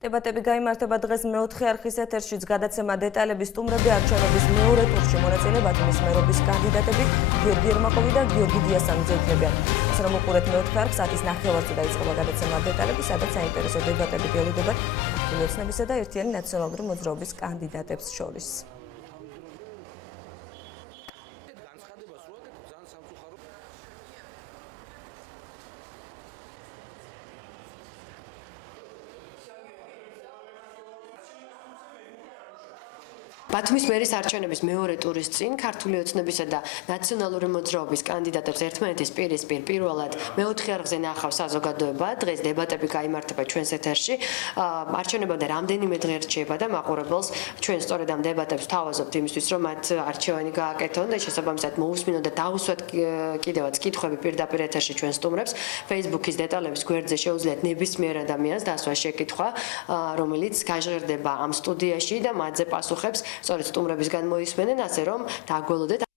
დებატები გაიმართება დღეს მეოთხე არხის ეთერშიც გადაცემა დეტალები სტუმრები არჩევნების მეორე ტურში მონაწილე ბათუმის მერობის კანდიდატები გიორგი ერმაკოვი და გიორგი დიასამიძე იქნებიან. ასე რომ უყურეთ მეოთხე არხს 10:09 დაიწყება გადაცემა დეტალები, სადაც საინტერესო დებატები გელუდება ქართული ოცნებისა და ერთიანი ნაციონალური მოძრაობის კანდიდატებს შორის. ბათუმის მერის არჩევნების მეორე ტურის წინ ქართული ოცნებისა და ნაციონალური მოძრაობის კანდიდატებს ერთმანეთის პირისპირ პირველად მეოთხე არხზე ნახავს საზოგადოება. დღეს დებატები გაიმართება ჩვენს ეთერში. არჩევნებამდე რამდენიმე დღე რჩება და მაყურებელს ჩვენ სწორედ ამ დებატებს თავაზობთ იმისთვის, რომ მათ არჩევანი გააკეთონ და შესაბამისად მოусმინონ და დაუსვათ კიდევაც კითხვები პირდაპირ ეთერში ჩვენ სტუმრებს. Facebook-ის დეტალების გვერდზე შეუძლიათ ნებისმიერ ადამიანს დასვა შეკითხვა, რომელიც გაჟღერდება ამ სტუდიაში და მათზე პასუხებს სწორედ სტუმრებისგან მოისმენენ, ასე რომ დაგველოდეთ